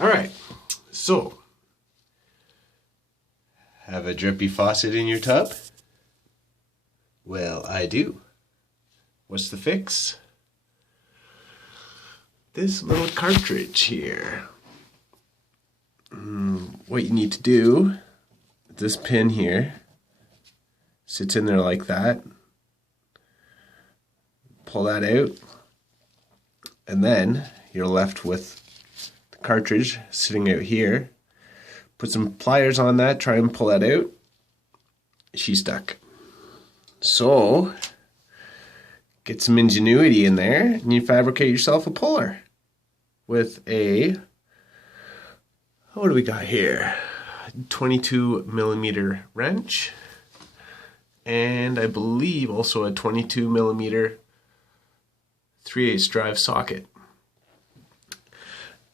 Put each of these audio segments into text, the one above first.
All right, so have a drippy faucet in your tub? Well, I do. What's the fix? This little cartridge here. What you need to do, this pin here sits in there like that. Pull that out, and then you're left with the cartridge sitting out here. Put some pliers on that, try and pull that out. She's stuck. So, get some ingenuity in there, and you fabricate yourself a puller with a, what do we got here? 22mm wrench, and I believe also a 22mm 3/8 drive socket.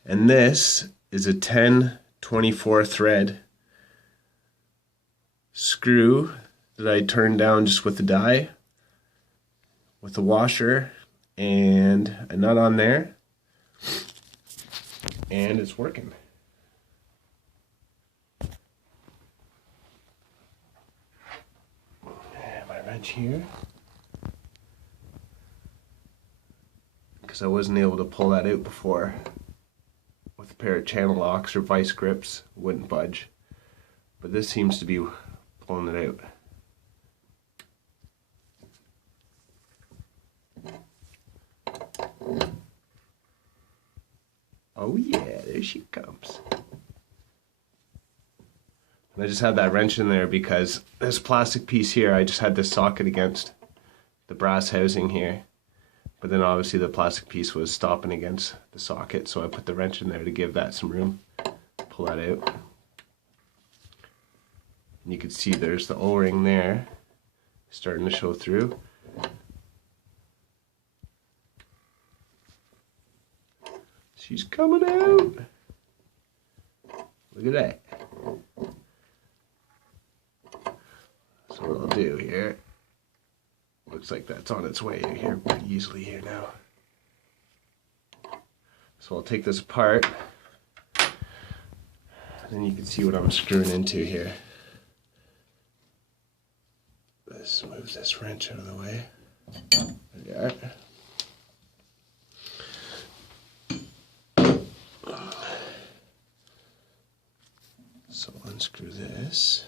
And this is a 10/24 thread screw that I turned down just with the die, with the washer and a nut on there, and it's working. And my wrench here, because I wasn't able to pull that out before with a pair of channel locks or vice grips, wouldn't budge, but this seems to be pulling it out. Oh yeah, there she comes. And I just had that wrench in there because this plastic piece here, I just had this socket against the brass housing here. But then obviously the plastic piece was stopping against the socket, so I put the wrench in there to give that some room. Pull that out. And you can see there's the O-ring there, starting to show through. She's coming out. Look at that. So what I'll do here, looks like that's on its way here pretty easily here now. So I'll take this apart, and then you can see what I'm screwing into here. Let's move this wrench out of the way. There we are. So unscrew this.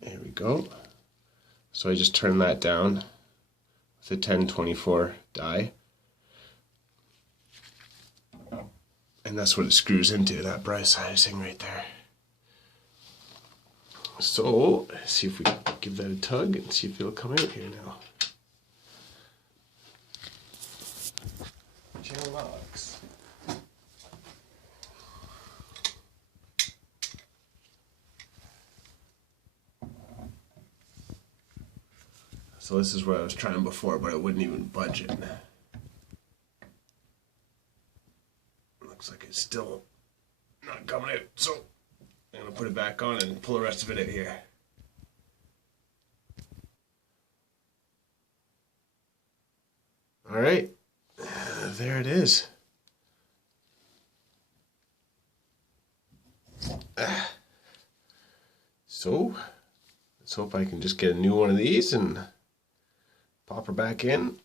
There we go. So I just turn that down with a 10/24 die. And that's what it screws into, that brass housing right there. So, let's see if we can give that a tug and see if it'll come out here now. Channel locks. So this is what I was trying before, but it wouldn't even budge it. Looks like it's still not coming out, so I'm going to put it back on and pull the rest of it out here. Alright, there it is. So, let's hope I can just get a new one of these and pop her back in.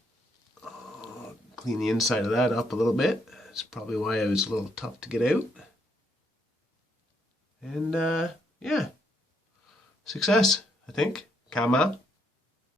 Clean the inside of that up a little bit. That's probably why it was a little tough to get out. And yeah, success, I think. Come on.